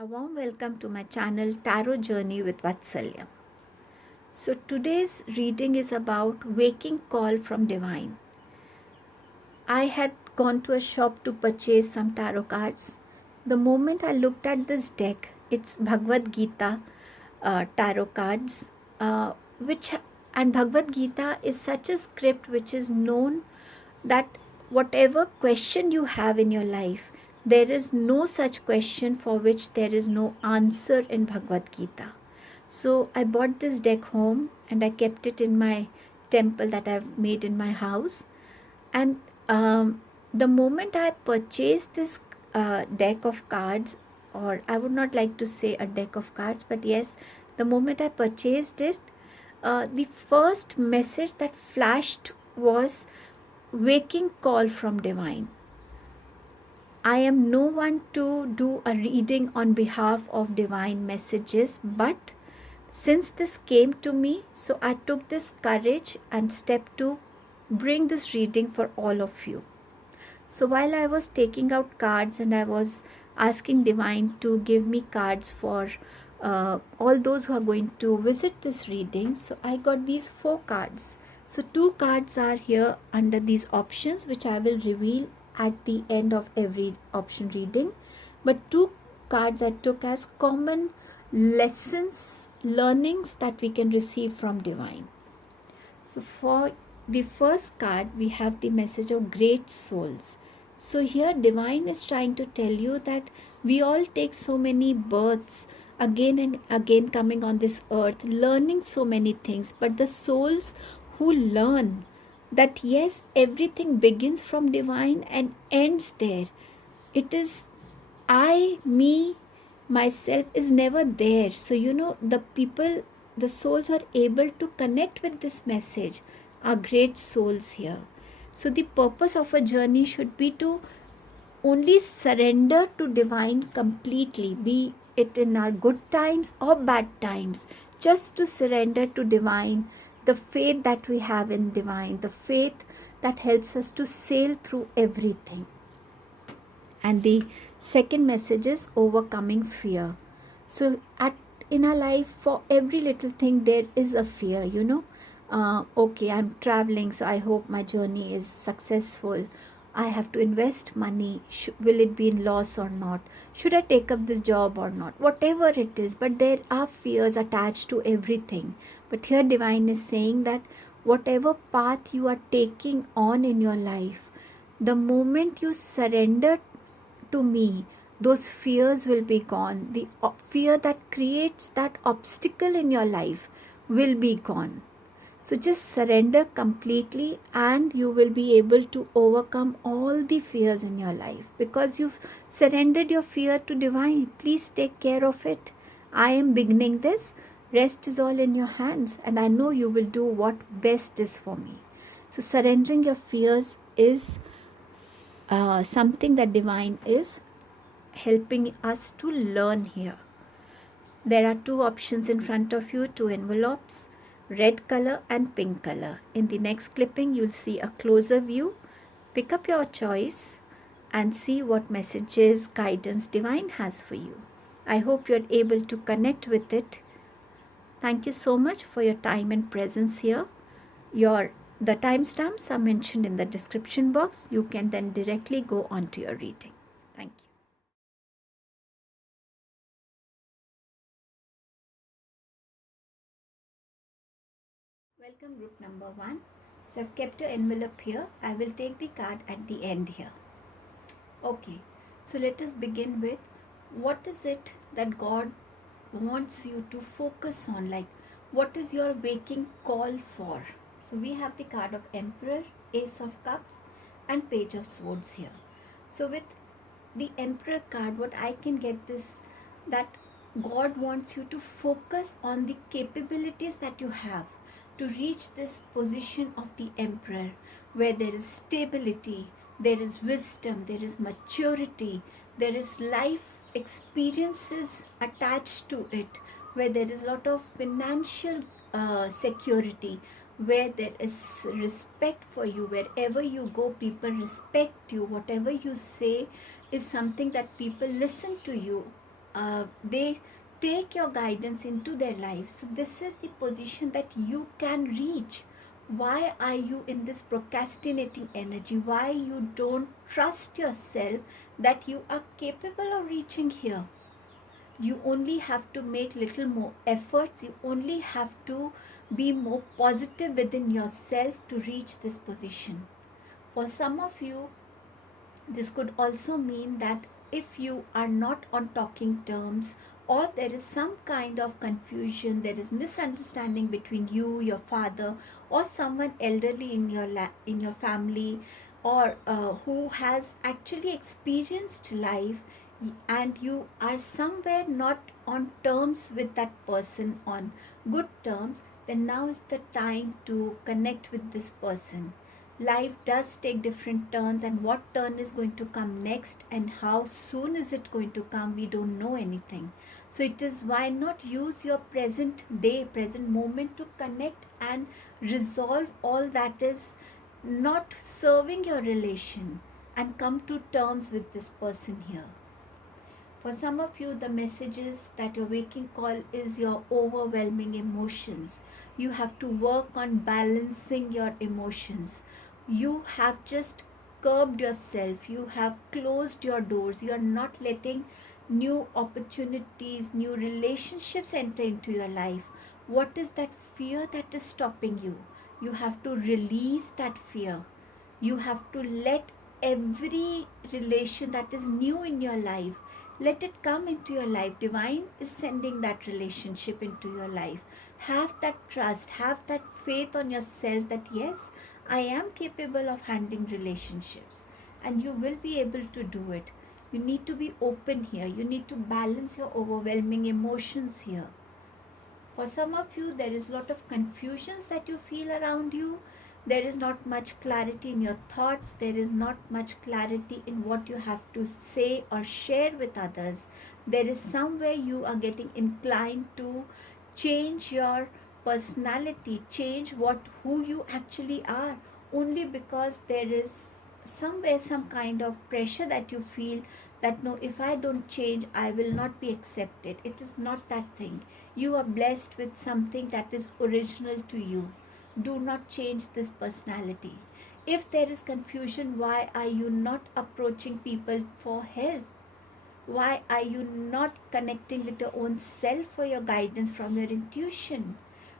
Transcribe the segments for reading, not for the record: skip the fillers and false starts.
A warm welcome to my channel Tarot Journey with Vatsalya. So today's reading is about Waking Call from Divine. I had gone to a shop to purchase some tarot cards. The moment I looked at this deck, it's Bhagavad Gita tarot cards, which and Bhagavad Gita is such a script which is known that whatever question you have in your life, there is no such question for which there is no answer in Bhagavad Gita. So I bought this deck home and I kept it in my temple that I've made in my house. And the moment I purchased this deck of cards, or I would not like to say a deck of cards, but yes, the moment I purchased it, the first message that flashed was waking call from divine. I am no one to do a reading on behalf of divine messages, but since this came to me, so I took this courage and step to bring this reading for all of you. So while I was taking out cards and I was asking divine to give me cards for all those who are going to visit this reading, so I got these 4 cards. So 2 cards are here under these options, which I will reveal at the end of every option reading. But 2 cards I took as common lessons, learnings that we can receive from divine. So for the first card, we have the message of great souls. So here divine is trying to tell you that we all take so many births again and again coming on this earth, learning so many things, but the souls who learn that yes, everything begins from divine and ends there. It is I, me, myself is never there. So, the people, the souls are able to connect with this message, are great souls here. So, the purpose of a journey should be to only surrender to divine completely, be it in our good times or bad times, just to surrender to divine, the faith that we have in divine, the faith that helps us to sail through everything. And the second message is overcoming fear. So in our life, for every little thing there is a fear. Okay, I'm traveling, so I hope my journey is successful. I have to invest money. Will it be in loss or not? Should I take up this job or not? Whatever it is, but there are fears attached to everything. But here divine is saying that whatever path you are taking on in your life, the moment you surrender to me, those fears will be gone. The fear that creates that obstacle in your life will be gone. So just surrender completely and you will be able to overcome all the fears in your life because you've surrendered your fear to divine. Please take care of it. I am beginning this. Rest is all in your hands and I know you will do what best is for me. So surrendering your fears is something that divine is helping us to learn here. There are 2 options in front of you, 2 envelopes, red color and pink color. In the next clipping, you'll see a closer view. Pick up your choice and see what messages, guidance divine has for you. I hope you're able to connect with it. Thank you so much for your time and presence here. The timestamps are mentioned in the description box. You can then directly go on to your reading. Thank you. Welcome group number 1. So I've kept your envelope here. I will take the card at the end here. Okay, so let us begin with what is it that God wants you to focus on, like what is your waking call for. So we have the card of Emperor, Ace of Cups and Page of Swords here. So with the Emperor card, what I can get this, that God wants you to focus on the capabilities that you have to reach this position of the Emperor, where there is stability, there is wisdom, there is maturity, there is life experiences attached to it, where there is a lot of financial security, where there is respect for you. Wherever you go, people respect you. Whatever you say is something that people listen to you. they take your guidance into their lives. So this is the position that you can reach. Why are you in this procrastinating energy? Why you don't trust yourself that you are capable of reaching here? You only have to make little more efforts. You only have to be more positive within yourself to reach this position. For some of you, this could also mean that if you are not on talking terms, or there is some kind of confusion, there is misunderstanding between you, your father, or someone elderly in your family, or who has actually experienced life, and you are somewhere not on terms with that person, on good terms, then now is the time to connect with this person. Life does take different turns, and what turn is going to come next and how soon is it going to come, we don't know anything. So it is, why not use your present day, present moment to connect and resolve all that is not serving your relation, and come to terms with this person here. For some of you, the message is that your waking call is your overwhelming emotions. You have to work on balancing your emotions. You have just curbed yourself. You have closed your doors. You are not letting new opportunities, new relationships enter into your life. What is that fear that is stopping you? You have to release that fear. You have to let every relation that is new in your life, let it come into your life. Divine is sending that relationship into your life. Have that trust, have that faith on yourself that yes, I am capable of handling relationships, and you will be able to do it. You need to be open here. You need to balance your overwhelming emotions here. For some of you, there is a lot of confusions that you feel around you. There is not much clarity in your thoughts. There is not much clarity in what you have to say or share with others. There is somewhere you are getting inclined to change your personality, change who you actually are, only because there is somewhere some kind of pressure that you feel that no, if I don't change, I will not be accepted. It is not that thing. You are blessed with something that is original to you. Do not change this personality. If there is confusion, why are you not approaching people for help? Why are you not connecting with your own self for your guidance from your intuition?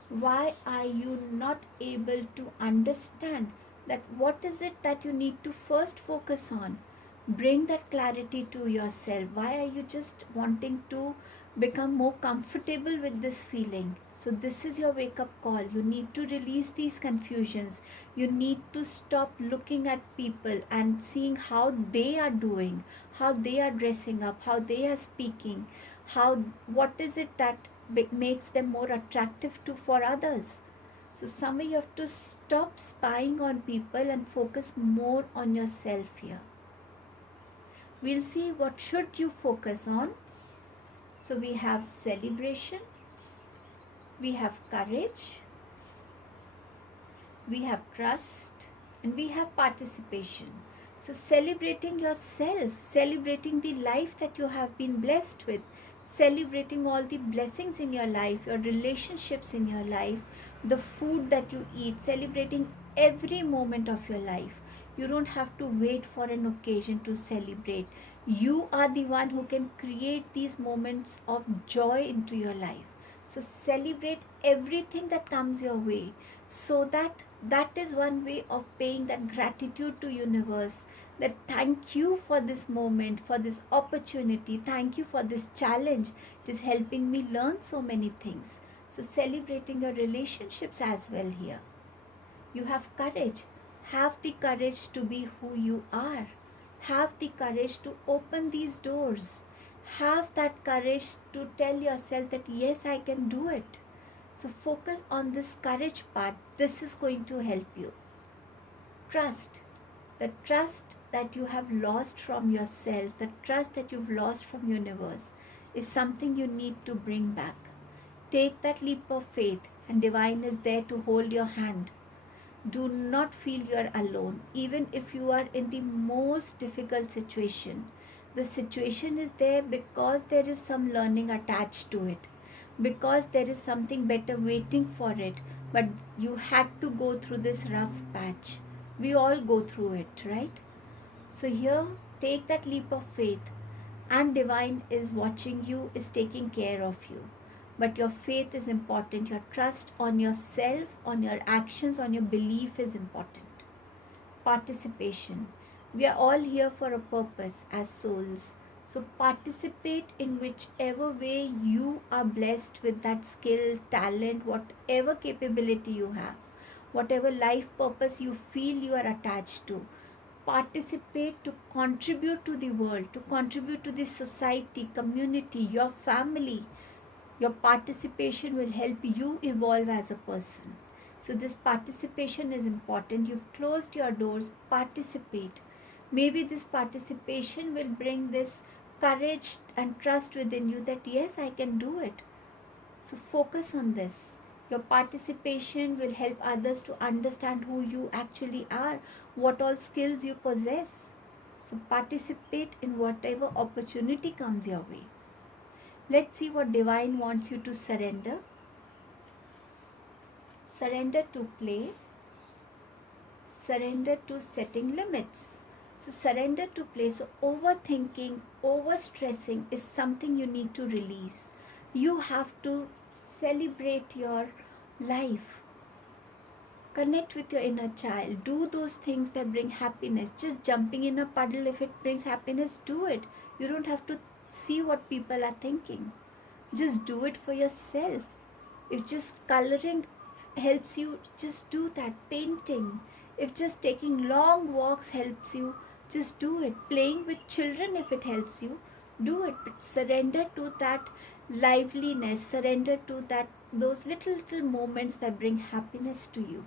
Why are you not able to understand that what is it that you need to first focus on? Bring that clarity to yourself. Why are you just wanting to become more comfortable with this feeling? So this is your wake up call. You need to release these confusions. You need to stop looking at people and seeing how they are doing, how they are dressing up, how they are speaking, what is it that makes them more attractive to for others. So somewhere you have to stop spying on people and focus more on yourself here. We'll see what should you focus on. So we have celebration, we have courage, we have trust, and we have participation. So celebrating yourself, celebrating the life that you have been blessed with, celebrating all the blessings in your life, your relationships in your life, the food that you eat, celebrating every moment of your life. You don't have to wait for an occasion to celebrate. You are the one who can create these moments of joy into your life. So celebrate everything that comes your way, so that is one way of paying that gratitude to universe, that thank you for this moment, for this opportunity, thank you for this challenge. It is helping me learn so many things. So celebrating your relationships as well here. You have courage. Have the courage to be who you are. Have the courage to open these doors. Have that courage to tell yourself that yes, I can do it. So focus on this courage part. This is going to help you. Trust. The trust that you have lost from yourself, the trust that you've lost from universe, is something you need to bring back. Take that leap of faith, and divine is there to hold your hand. Do not feel you are alone. Even if you are in the most difficult situation, The situation is there because there is some learning attached to it, because there is something better waiting for it, but you had to go through this rough patch. We all go through it, right? So here, take that leap of faith, and divine is watching you, is taking care of you. But your faith is important. Your trust on yourself, on your actions, on your belief is important. Participation. We are all here for a purpose as souls. So participate in whichever way you are blessed with that skill, talent, whatever capability you have, whatever life purpose you feel you are attached to. Participate to contribute to the world, to contribute to the society, community, your family. Your participation will help you evolve as a person. So this participation is important. You've closed your doors, participate. Maybe this participation will bring this courage and trust within you that yes, I can do it. So focus on this. Your participation will help others to understand who you actually are, what all skills you possess. So participate in whatever opportunity comes your way. Let's see what divine wants you to surrender. Surrender to play. Surrender to setting limits. So surrender to play. So overthinking, overstressing is something you need to release. You have to celebrate your life. Connect with your inner child. Do those things that bring happiness. Just jumping in a puddle, if it brings happiness, do it. You don't have to see what people are thinking. Just do it for yourself. If just coloring helps you, just do that. Painting. If just taking long walks helps you, just do it. Playing with children, if it helps you, do it. But surrender to that liveliness. Surrender to that, those little moments that bring happiness to you.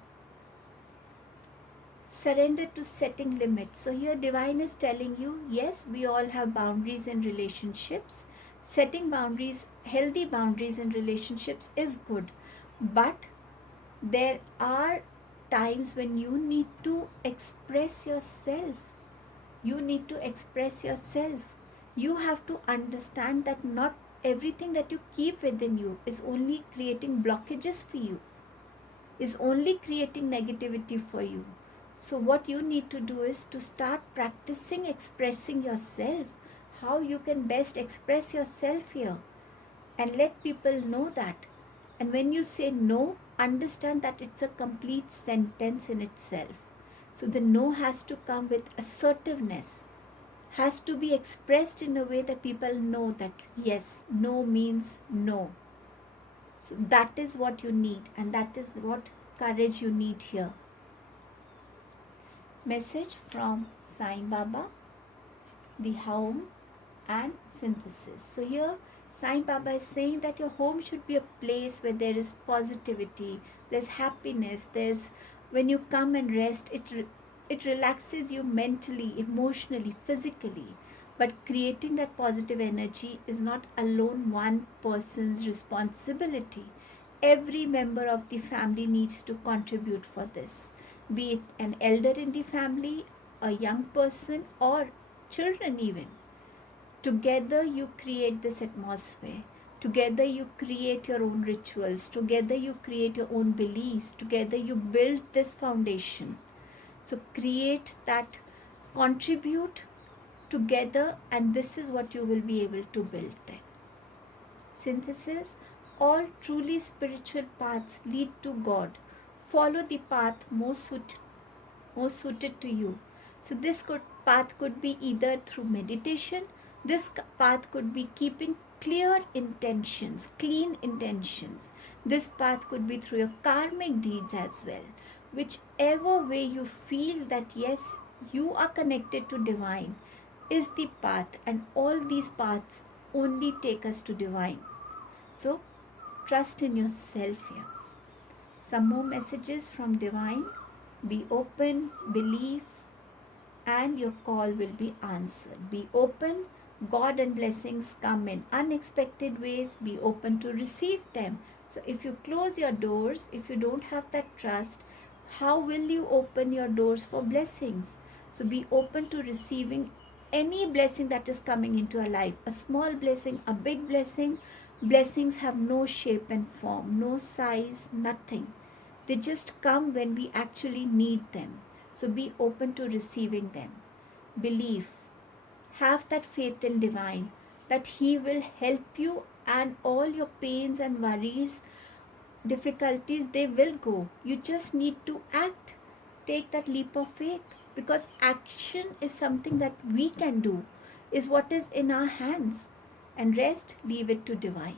Surrender to setting limits. So here divine is telling you, yes, we all have boundaries in relationships. Setting boundaries, healthy boundaries in relationships is good. But there are times when you need to express yourself. You need to express yourself. You have to understand that not everything that you keep within you is only creating blockages for you, is only creating negativity for you. So what you need to do is to start practicing expressing yourself, how you can best express yourself here, and let people know that. And when you say no, understand that it's a complete sentence in itself. So the no has to come with assertiveness, has to be expressed in a way that people know that yes, no means no. So that is what you need, and that is what courage you need here. Message from Sai Baba, the home and synthesis. So here Sai Baba is saying that your home should be a place where there is positivity, there's happiness, there's, when you come and rest, it relaxes you mentally, emotionally, physically. But creating that positive energy is not alone one person's responsibility. Every member of the family needs to contribute for this, be it an elder in the family, a young person, or children even. Together you create this atmosphere. Together you create your own rituals. Together you create your own beliefs. Together you build this foundation. So create that, contribute together, and this is what you will be able to build then. Synthesis. All truly spiritual paths lead to God. Follow the path most suited to you. So this path could be either through meditation. This path could be keeping clear intentions, clean intentions. This path could be through your karmic deeds as well. Whichever way you feel that yes, you are connected to divine is the path, and all these paths only take us to divine. So trust in yourself here. Some more messages from divine. Be open, believe, and your call will be answered. Be open. God and blessings come in unexpected ways. Be open to receive them. So if you close your doors, if you don't have that trust, how will you open your doors for blessings? So be open to receiving any blessing that is coming into our life, a small blessing, a big blessing. Blessings have no shape and form, no size, nothing. They just come when we actually need them. So be open to receiving them. Believe, have that faith in divine, that he will help you, and all your pains and worries, difficulties, they will go. You just need to act. Take that leap of faith, because action is something that we can do, is what is in our hands, and rest, leave it to divine.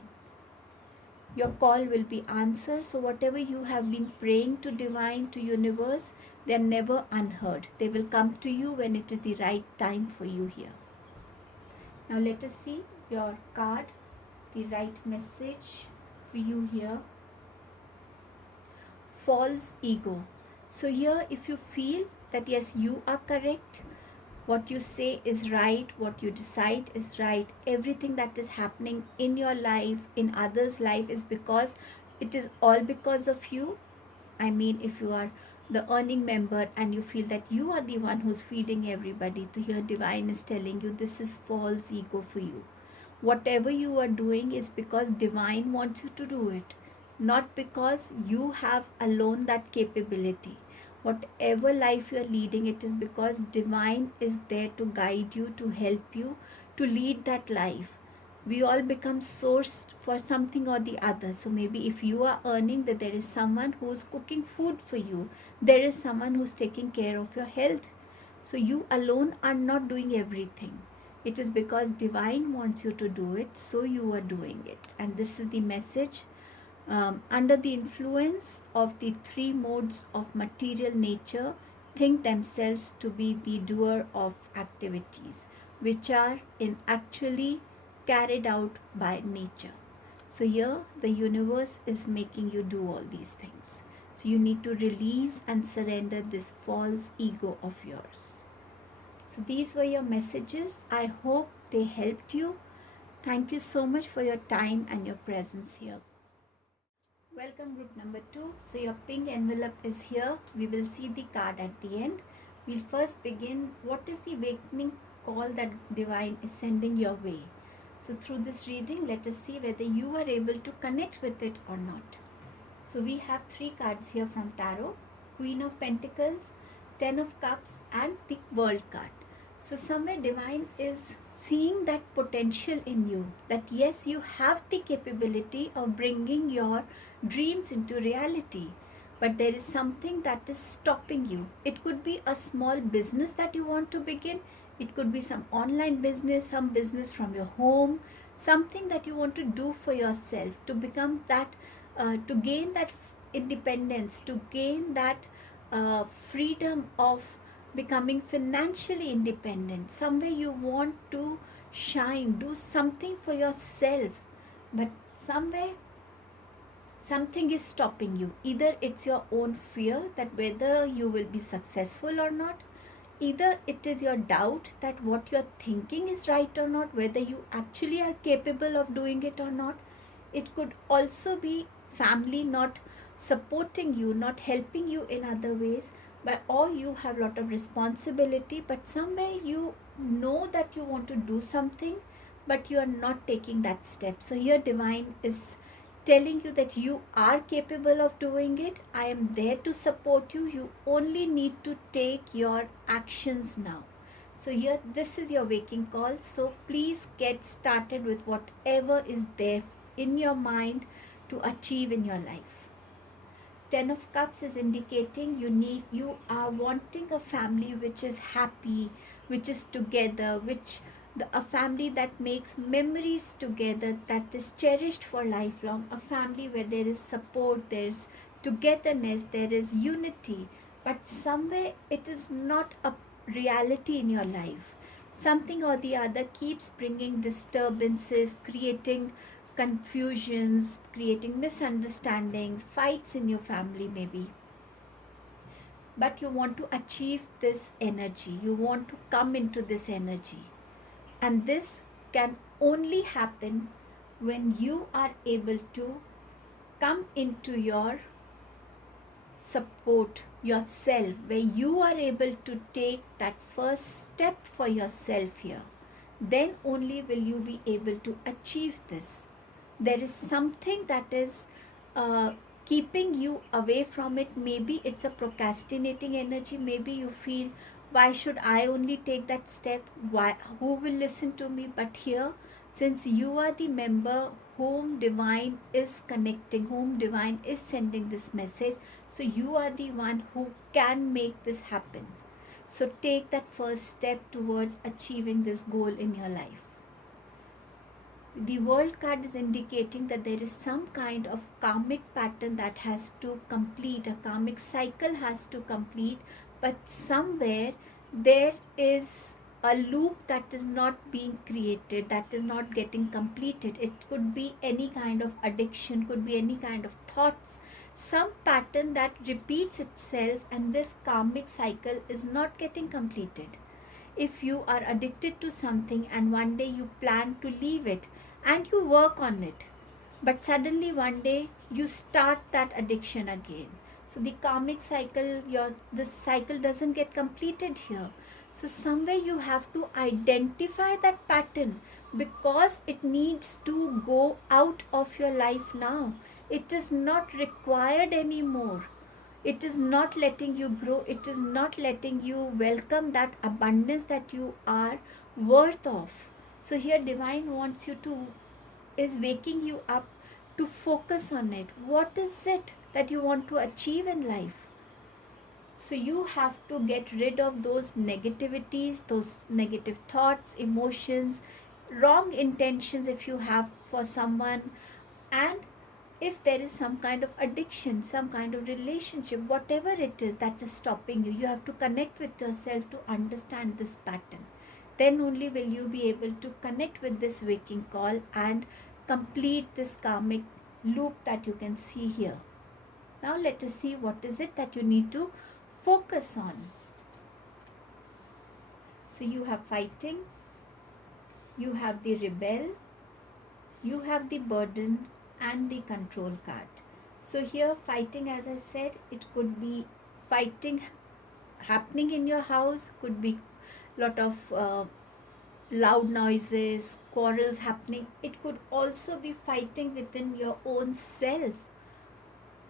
Your call will be answered. So whatever you have been praying to divine, to universe, they are never unheard. They will come to you when it is the right time for you here. Now let us see your card, the right message for you here. False ego. So here, if you feel that yes, you are correct, what you say is right, what you decide is right, everything that is happening in your life, in others' life, is because it is all because of you. I mean, if you are the earning member and you feel that you are the one who's feeding everybody, so here divine is telling you this is false ego for you. Whatever you are doing is because divine wants you to do it, not because you have alone that capability. Whatever life you are leading, it is because divine is there to guide you, to help you to lead that life. We all become sourced for something or the other. So maybe if you are earning, that there is someone who is cooking food for you, there is someone who's taking care of your health. So you alone are not doing everything. It is because divine wants you to do it, so you are doing it. And this is the message. Under the influence of the three modes of material nature, think themselves to be the doer of activities which are in actually carried out by nature. So here the universe is making you do all these things. So you need to release and surrender this false ego of yours. So these were your messages. I hope they helped you. Thank you so much for your time and your presence here. Welcome group number 2. So your pink envelope is here. We will see the card at the end. We'll first begin. What is the awakening call that divine is sending your way? So through this reading, let us see whether you are able to connect with it or not. So we have 3 cards here from Tarot. Queen of Pentacles, 10 of Cups, and the World card. So somewhere divine is seeing that potential in you, that yes, you have the capability of bringing your dreams into reality, but there is something that is stopping you. It could be a small business that you want to begin. It could be some online business, some business from your home, something that you want to do for yourself, to become that, to gain that independence, to gain that freedom of becoming financially independent. Somewhere you want to shine, do something for yourself, but somewhere something is stopping you. Either it's your own fear that whether you will be successful or not, either it is your doubt that what you're thinking is right or not, whether you actually are capable of doing it or not. It could also be family not supporting you, not helping you in other ways, but or you have a lot of responsibility, but somewhere you know that you want to do something, but you are not taking that step. So here divine is telling you that you are capable of doing it. I am there to support you. You only need to take your actions now. So here, this is your waking call. So please get started with whatever is there in your mind to achieve in your life. 10 of Cups is indicating you are wanting a family which is happy, which is together, a family that makes memories together, that is cherished for lifelong, a family where there is support, there is togetherness, there is unity, but somewhere it is not a reality in your life. Something or the other keeps bringing disturbances, creating confusions, creating misunderstandings, fights in your family maybe. But you want to achieve this energy, you want to come into this energy. And this can only happen when you are able to come into your support, yourself, where you are able to take that first step for yourself here, then only will you be able to achieve this. There is something that is uh, keeping you away from it. Maybe it's a procrastinating energy. Maybe you feel, why should I only take that step? Why? Who will listen to me? But here, since you are the member whom divine is connecting, whom divine is sending this message, so you are the one who can make this happen. So take that first step towards achieving this goal in your life. The world card is indicating that there is some kind of karmic pattern that has to complete, a karmic cycle has to complete, but somewhere there is a loop that is not being created, that is not getting completed. It could be any kind of addiction, could be any kind of thoughts, some pattern that repeats itself, and this karmic cycle is not getting completed. If you are addicted to something and one day you plan to leave it and you work on it, but suddenly one day you start that addiction again. So the karmic cycle, this cycle doesn't get completed here. So somewhere you have to identify that pattern, because it needs to go out of your life now. It is not required anymore. It is not letting you grow. It is not letting you welcome that abundance that you are worth of. So here divine wants you to, is waking you up to focus on it. What is it that you want to achieve in life? So you have to get rid of those negativities, those negative thoughts, emotions, wrong intentions if you have for someone, and if there is some kind of addiction, some kind of relationship, whatever it is that is stopping you, you have to connect with yourself to understand this pattern. Then only will you be able to connect with this waking call and complete this karmic loop that you can see here. Now let us see what is it that you need to focus on. So you have fighting, you have the rebel, you have the burden, and the control card. So here fighting, as I said, it could be fighting happening in your house, could be lot of loud noises, quarrels happening. It could also be fighting within your own self.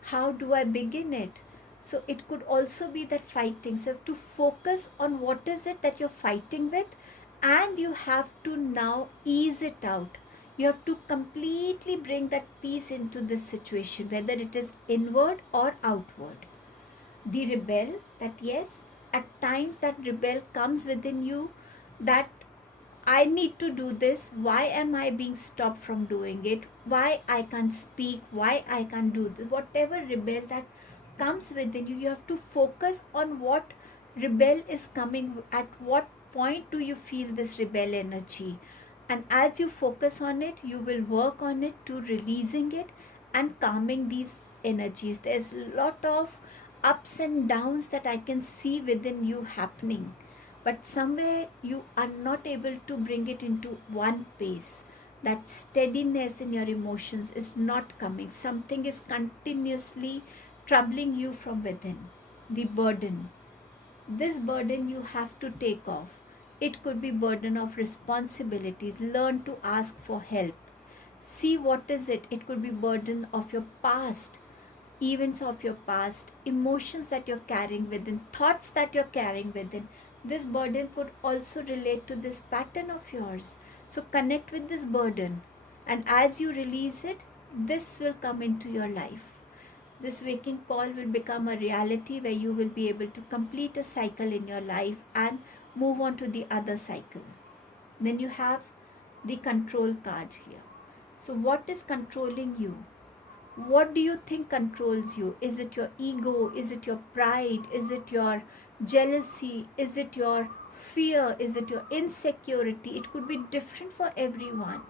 How do I begin it? So it could also be that fighting. So you have to focus on what is it that you're fighting with, and you have to now ease it out. You have to completely bring that peace into this situation, whether it is inward or outward. The rebel, that yes, at times that rebel comes within you, that I need to do this. Why am I being stopped from doing it? Why I can't speak? Why I can't do this? Whatever rebel that comes within you, you have to focus on what rebel is coming. At what point do you feel this rebel energy? And as you focus on it, you will work on it to releasing it and calming these energies. There's a lot of ups and downs that I can see within you happening, but somewhere you are not able to bring it into one pace. That steadiness in your emotions is not coming. Something is continuously troubling you from within. The burden, this burden you have to take off. It could be burden of responsibilities. Learn to ask for help. See what is it. It could be burden of your past, events of your past, emotions that you're carrying within, thoughts that you're carrying within. This burden could also relate to this pattern of yours. So connect with this burden, and as you release it, this will come into your life. This waking call will become a reality where you will be able to complete a cycle in your life and move on to the other cycle. Then you have the control card here. So what is controlling you? What do you think controls you? Is it your ego? Is it your pride? Is it your jealousy? Is it your fear? Is it your insecurity? It could be different for everyone.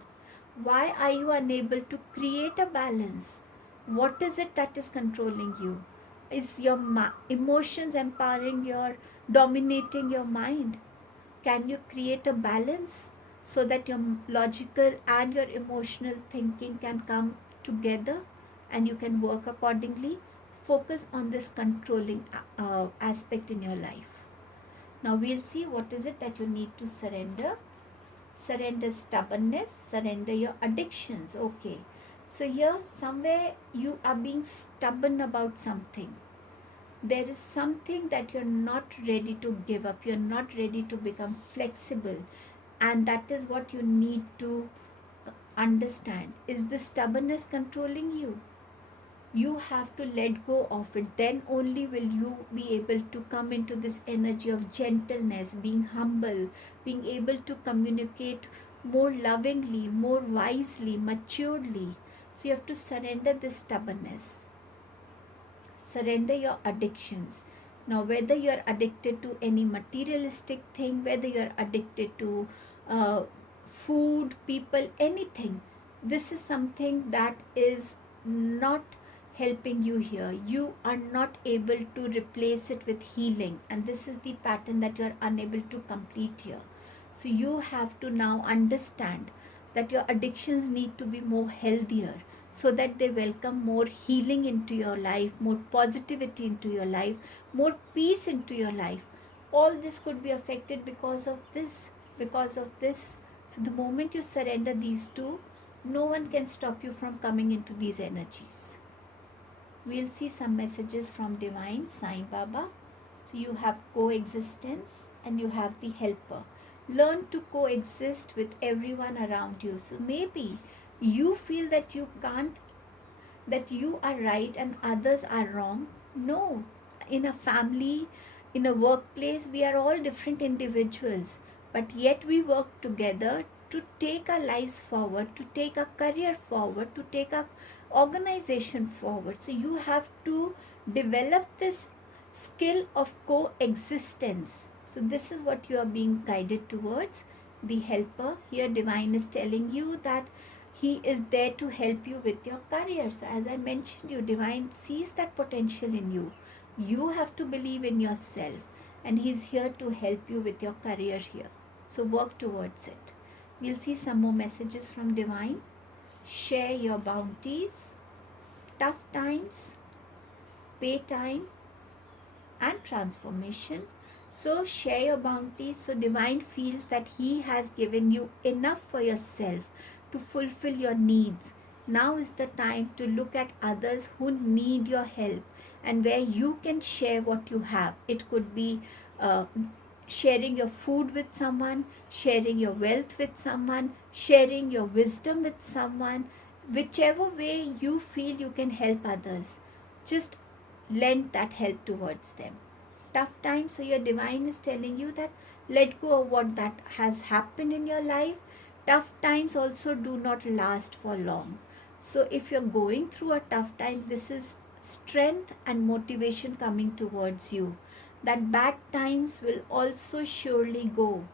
Why are you unable to create a balance? What is it that is controlling you? Is your emotions empowering your, dominating your mind? Can you create a balance so that your logical and your emotional thinking can come together and you can work accordingly? focus on this controlling aspect in your life. Now we'll see what is it that you need to surrender. Surrender stubbornness, surrender your addictions. Okay, so here somewhere you are being stubborn about something. There is something that you're not ready to give up, you're not ready to become flexible, and that is what you need to understand. Is the stubbornness controlling you? You have to let go of it. Then only will you be able to come into this energy of gentleness, being humble, being able to communicate more lovingly, more wisely, maturely. So you have to surrender this stubbornness. Surrender your addictions. Now, whether you're addicted to any materialistic thing, whether you're addicted to food, people, anything, this is something that is not helping you here. You are not able to replace it with healing, and this is the pattern that you're unable to complete here. So you have to now understand that your addictions need to be more healthier, so that they welcome more healing into your life, more positivity into your life, more peace into your life. All this could be affected because of this, because of this. So the moment you surrender these two, no one can stop you from coming into these energies. We'll see some messages from Divine Sai Baba. So you have coexistence and you have the helper. Learn to coexist with everyone around you. So maybe you feel that you can't, that you are right and others are wrong. No, in a family, in a workplace, we are all different individuals, but yet we work together to take our lives forward, to take our career forward, to take our organization forward. So you have to develop this skill of coexistence. So this is what you are being guided towards. The helper here, Divine is telling you that he is there to help you with your career. So as I mentioned you, Divine sees that potential in you. You have to believe in yourself, and he's here to help you with your career here. So work towards it. We'll see some more messages from Divine. Share your bounties, tough times, pay time, and transformation. So share your bounties. So Divine feels that he has given you enough for yourself to fulfill your needs. Now is the time to look at others who need your help, and where you can share what you have. It could be sharing your food with someone, sharing your wealth with someone, sharing your wisdom with someone. Whichever way you feel you can help others, just lend that help towards them. Tough times, so your Divine is telling you that let go of what that has happened in your life. Tough times also do not last for long. So if you're going through a tough time, this is strength and motivation coming towards you. That bad times will also surely go.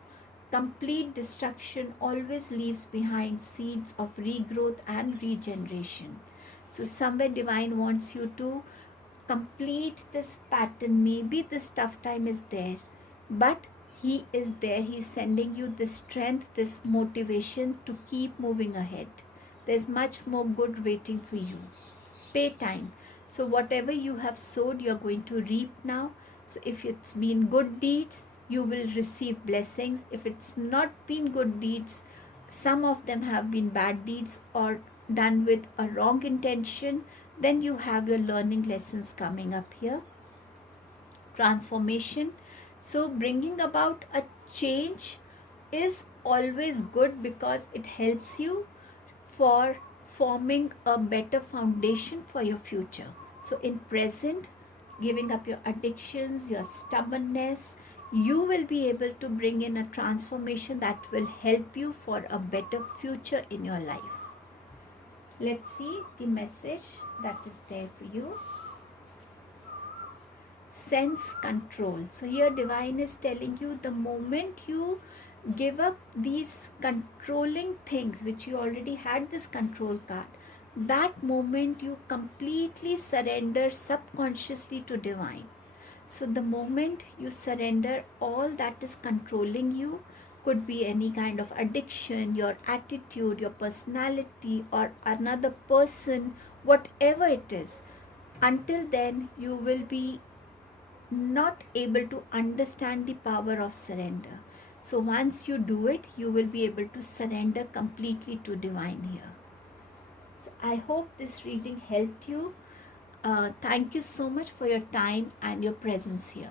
Complete destruction always leaves behind seeds of regrowth and regeneration. So somewhere Divine wants you to complete this pattern. Maybe this tough time is there, but he is there. He's sending you this strength, this motivation to keep moving ahead. There's much more good waiting for you. Pay time. So whatever you have sowed, you're going to reap now. So if it's been good deeds, you will receive blessings. If it's not been good deeds, some of them have been bad deeds or done with a wrong intention, then you have your learning lessons coming up here. Transformation. So bringing about a change is always good, because it helps you for forming a better foundation for your future. So in present, giving up your addictions, your stubbornness, you will be able to bring in a transformation that will help you for a better future in your life. Let's see the message that is there for you. Sense control. So here Divine is telling you, the moment you give up these controlling things, which you already had this control card, that moment you completely surrender subconsciously to Divine. So the moment you surrender all that is controlling you, could be any kind of addiction, your attitude, your personality, or another person, whatever it is, Until then, you will be not able to understand the power of surrender. So once you do it, you will be able to surrender completely to divine here. So I hope this reading helped you. Thank you so much for your time and your presence here.